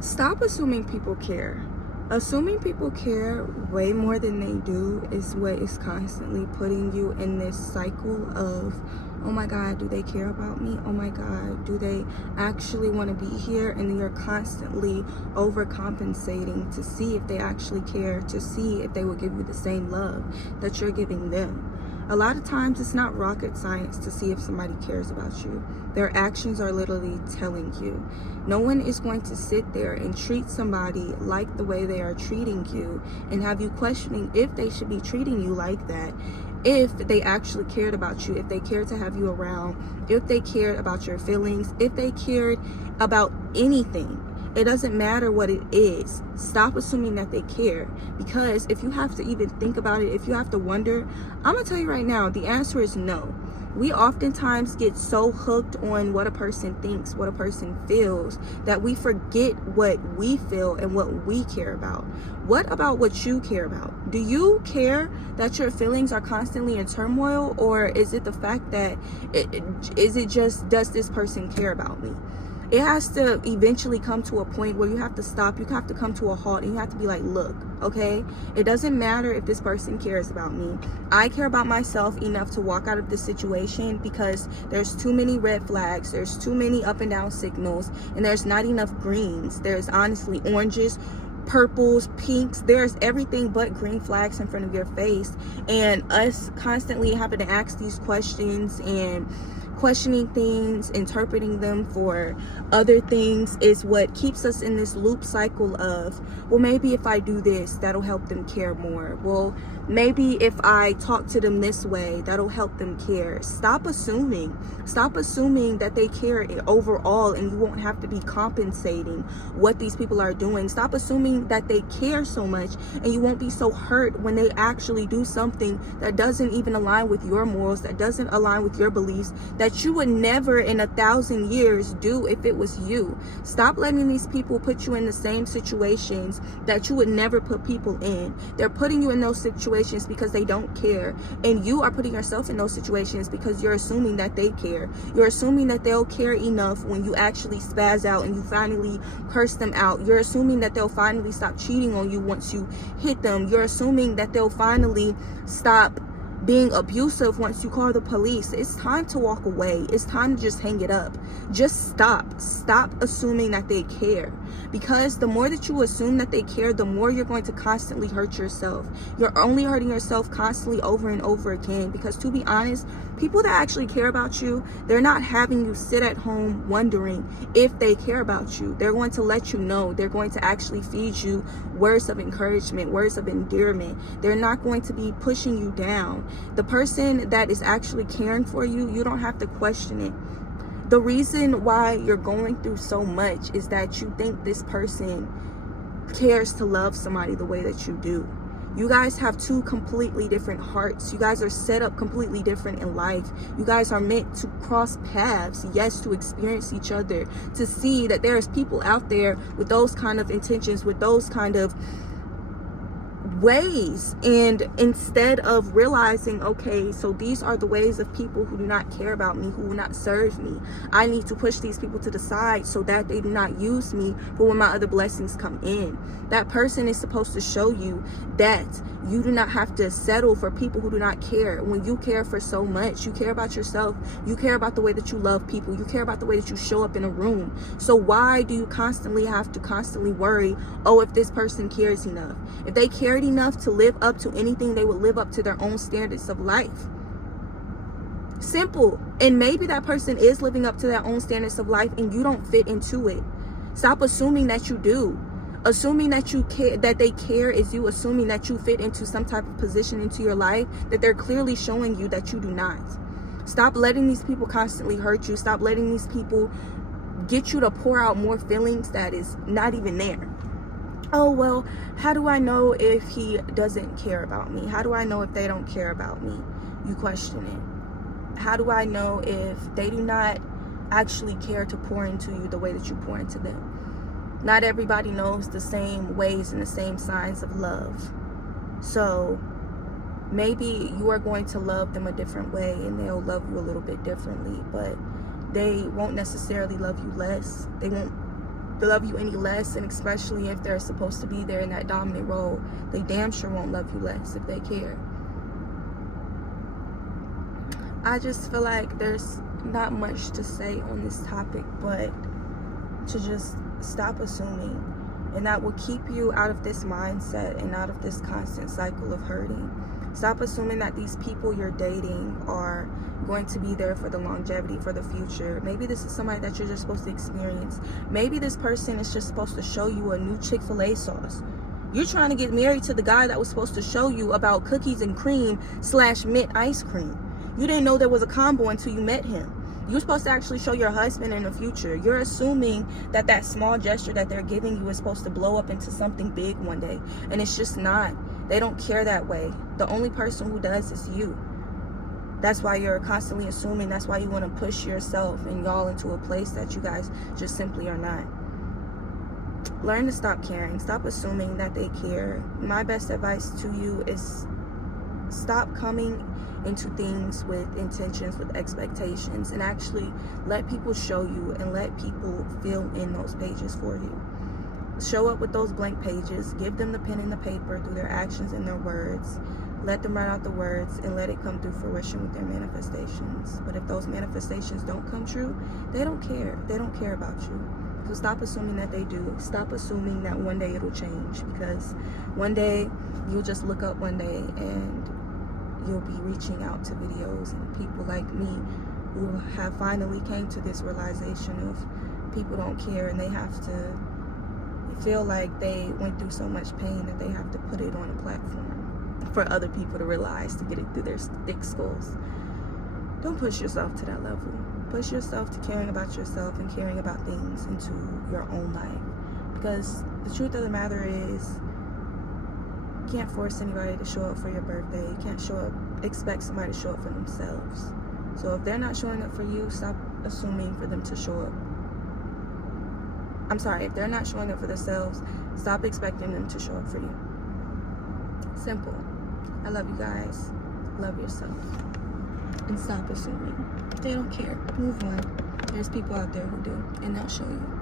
Stop assuming people care. Assuming people care way more than they do is what is constantly putting you in this cycle of, oh my God, do they care about me? Oh my God, do they actually want to be here? And then you're constantly overcompensating to see if they actually care, to see if they will give you the same love that you're giving them. A lot of times it's not rocket science to see if somebody cares about you. Their actions are literally telling you. No one is going to sit there and treat somebody like the way they are treating you and have you questioning if they should be treating you like that, if they actually cared about you, if they cared to have you around, if they cared about your feelings, if they cared about anything. It doesn't matter what it is. Stop assuming that they care, because if you have to even think about it, if you have to wonder, I'm gonna tell you right now, the answer is no. We oftentimes get so hooked on what a person thinks, what a person feels, that we forget what we feel and what we care about. What about what you care about? Do you care that your feelings are constantly in turmoil, or is it the fact that is it just, does this person care about me? It has to eventually come to a point where you have to stop. You have to come to a halt and you have to be like, look, okay, it doesn't matter if this person cares about me. I care about myself enough to walk out of this situation, because there's too many red flags, there's too many up and down signals, and there's not enough greens. There's honestly oranges, purples, pinks, there's everything but green flags in front of your face. And us constantly having to ask these questions and questioning things, interpreting them for other things, is what keeps us in this loop cycle of, well, maybe if I do this, that'll help them care more. Well, maybe if I talk to them this way, that'll help them care. Stop assuming. Stop assuming that they care overall and you won't have to be compensating what these people are doing. Stop assuming that they care so much and you won't be so hurt when they actually do something that doesn't even align with your morals, that doesn't align with your beliefs, that you would never in 1,000 years do if it was you. Stop letting these people put you in the same situations that you would never put people in. They're putting you in those situations because they don't care, and you are putting yourself in those situations because you're assuming that they care. You're assuming that they'll care enough when you actually spaz out and you finally curse them out. You're assuming that they'll finally stop cheating on you once you hit them. You're assuming that they'll finally stop being abusive once you call the police. It's time to walk away. It's time to just hang it up. Just stop assuming that they care, because the more that you assume that they care, the more you're going to constantly hurt yourself. You're only hurting yourself constantly over and over again, because to be honest, people that actually care about you, they're not having you sit at home wondering if they care about you. They're going to let you know. They're going to actually feed you words of encouragement, words of endearment. They're not going to be pushing you down. The person that is actually caring for you, you don't have to question it. The reason why you're going through so much is that you think this person cares to love somebody the way that you do. You guys have two completely different hearts. You guys are set up completely different in life. You guys are meant to cross paths, yes, to experience each other, to see that there's people out there with those kind of intentions, with those kind of ways. And instead of realizing, okay, so these are the ways of people who do not care about me, who will not serve me, I need to push these people to the side so that they do not use me for when my other blessings come in. That person is supposed to show you that you do not have to settle for people who do not care. When you care for so much, you care about yourself, you care about the way that you love people, you care about the way that you show up in a room. So why do you constantly have to worry, oh, if this person cares enough? If they cared enough to live up to anything, they would live up to their own standards of life. Simple. And maybe that person is living up to their own standards of life and you don't fit into it. Stop assuming that you do. Assuming that you care, that they care, is you assuming that you fit into some type of position into your life that they're clearly showing you that you do not. Stop letting these people constantly hurt you. Stop letting these people get you to pour out more feelings that is not even there. Oh, well, how do I know if he doesn't care about me? How do I know if they don't care about me? You question it. How do I know if they do not actually care to pour into you the way that you pour into them? Not everybody knows the same ways and the same signs of love. So maybe you are going to love them a different way and they'll love you a little bit differently, but they won't necessarily love you less. They won't love you any less, and especially if they're supposed to be there in that dominant role, they damn sure won't love you less if they care. I just feel like there's not much to say on this topic, but to just stop assuming, and that will keep you out of this mindset and out of this constant cycle of hurting. Stop assuming that these people you're dating are going to be there for the longevity, for the future. Maybe this is somebody that you're just supposed to experience. Maybe this person is just supposed to show you a new Chick-fil-A sauce. You're trying to get married to the guy that was supposed to show you about cookies and cream / mint ice cream. You didn't know there was a combo until you met him. You're supposed to actually show your husband in the future. You're assuming that that small gesture that they're giving you is supposed to blow up into something big one day. And it's just not. They don't care that way. The only person who does is you. That's why you're constantly assuming. That's why you want to push yourself and y'all into a place that you guys just simply are not. Learn to stop caring. Stop assuming that they care. My best advice to you is stop coming into things with intentions, with expectations, and actually let people show you and let people fill in those pages for you. Show up with those blank pages. Give them the pen and the paper through their actions and their words. Let them write out the words and let it come through fruition with their manifestations. But if those manifestations don't come true, they don't care. They don't care about you. So stop assuming that they do. Stop assuming that one day it'll change, because one day you'll just look up one day and you'll be reaching out to videos and people like me who have finally came to this realization of people don't care, and they have to feel like they went through so much pain that they have to put it on a platform for other people to realize, to get it through their thick skulls. Don't push yourself to that level. Push yourself to caring about yourself and caring about things into your own life, because the truth of the matter is, you can't force anybody to show up for your birthday. You can't expect somebody to show up for themselves. So if they're not showing up for you, stop assuming for them to show up. I'm sorry, if they're not showing up for themselves, stop expecting them to show up for you. Simple. I love you guys. Love yourself. And stop assuming. They don't care. Move on. There's people out there who do, and they'll show you.